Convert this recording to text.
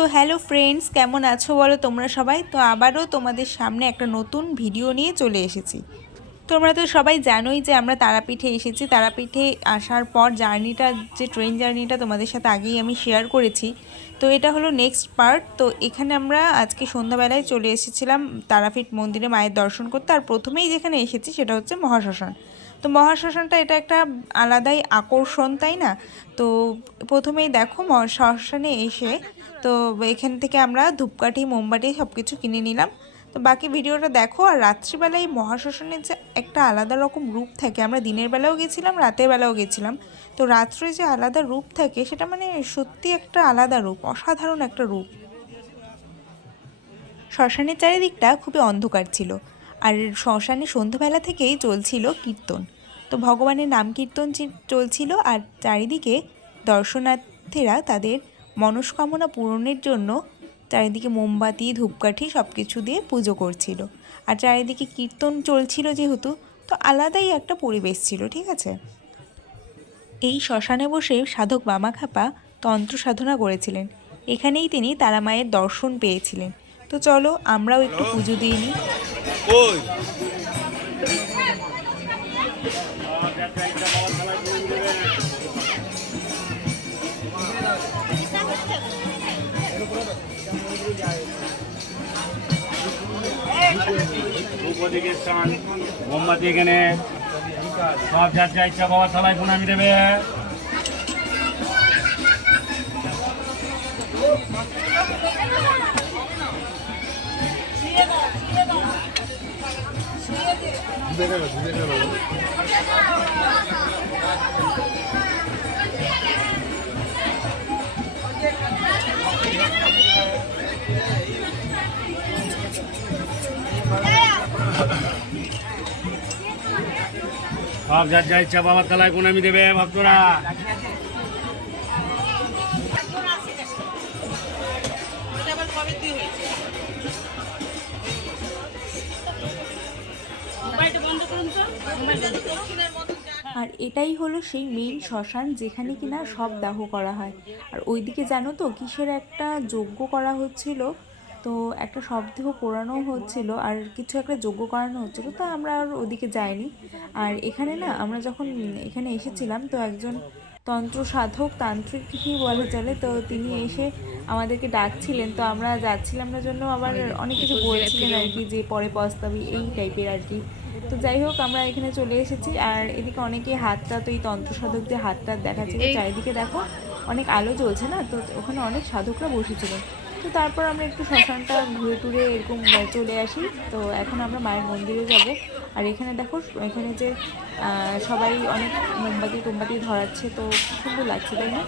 তো hello friends, কেমন আছো বলো তোমরা সবাই? তো আবারও তোমাদের সামনে একটা নতুন ভিডিও নিয়ে চলে এসেছি। তোমরা তো সবাই জানোই যে আমরা তারাপীঠে এসেছি। তারাপীঠে আসার পর জার্নিটা, যে ট্রেন জার্নিটা তোমাদের সাথে আগেই আমি শেয়ার করেছি। তো এটা হলো নেক্সট পার্ট তো এখানে আমরা আজকে সন্ধ্যাবেলায় চলে এসেছিলাম তারাপীঠ মন্দিরে মায়ের দর্শন করতে। আর প্রথমেই যেখানে এসেছি সেটা হচ্ছে মহাশ্মশান। তো মহাশ্মশানটা এটা একটা আলাদাই আকর্ষণ, তাই না? তো প্রথমেই দেখো শ্মশানে এসে তো এখান থেকে আমরা ধূপকাঠি, মোমবাতি সব কিছু কিনে নিলাম। তো বাকি ভিডিওটা দেখো আর রাত্রিবেলায় এই মহাশ্মশানের যে একটা আলাদা রকম রূপ থাকে, আমরা দিনের বেলাও গেছিলাম, রাতের বেলাও গেছিলাম। তো রাত্রে যে আলাদা রূপ থাকে, সেটা মানে সত্যি একটা আলাদা রূপ, অসাধারণ একটা রূপ। শ্মশানের চারিদিকটা খুবই অন্ধকার ছিল। আর শ্মশানে সন্ধ্যাবেলা থেকেই চলছিল কীর্তন। তো ভগবানের নাম কীর্তন চলছিল আর চারিদিকে দর্শনার্থীরা তাদের মনস্কামনা পূরণের জন্য চারিদিকে মোমবাতি, ধূপকাঠি সব কিছু দিয়ে পুজো করছিল। আর চারিদিকে কীর্তন চলছিল যেহেতু, তো আলাদাই একটা পরিবেশ ছিল, ঠিক আছে? এই শ্মশানে বসে সাধক বামাখাপা তন্ত্র সাধনা করেছিলেন। এখানেই তিনি তারা মায়ের দর্শন পেয়েছিলেন। তো চলো আমরাও একটু পুজো দিয়ে নিই। মোমবাতি এখানে। সব যার যা ইচ্ছা বাবা সবাই প্রণামি দেবে। সব যার যা ইচ্ছা বাবার তালায় কোন আমি দেবে ভক্তরা। আর এটাই হলো সেই মেইন শ্মশান যেখানে কিনা সব দাহ করা হয়। আর ওইদিকে জানো তো কিসের একটা যজ্ঞ করা হচ্ছিল? তো একটা শবদেহ পোড়ানো হচ্ছিল আর কিছু একটা যজ্ঞ করানো হচ্ছিল, তো আমরা আর ওদিকে যাইনি। আর এখানে না আমরা যখন এখানে এসেছিলাম, তো একজন তন্ত্র সাধক তান্ত্রিক কি বলা চলে তো তিনি এসে আমাদেরকে ডাকছিলেন। তো আমরা যাচ্ছিলাম না জন্য আবার অনেক কিছু বলছিলেন আর কি যে পরে পস্তাবি, এই টাইপের আর কি। তো যাই হোক আমরা এখানে চলে এসেছি। আর এদিকে অনেকে হাতটা তো এই তন্ত্র সাধকদের হাতটা দেখাচ্ছিল চারিদিকে দেখো অনেক আলো জ্বলছে না? তো ওখানে অনেক সাধকরা বসেছিলেন তো তারপর আমরা একটু শ্মশানটা ঘুরে টুরে এরকম চলে আসি। তো এখন আমরা মায়ের মন্দিরে যাব। আর এখানে দেখো এখানে যে সবাই অনেক মোমবাতি টোমবাতি ধরাচ্ছে তো সুন্দর লাগছে তাই না?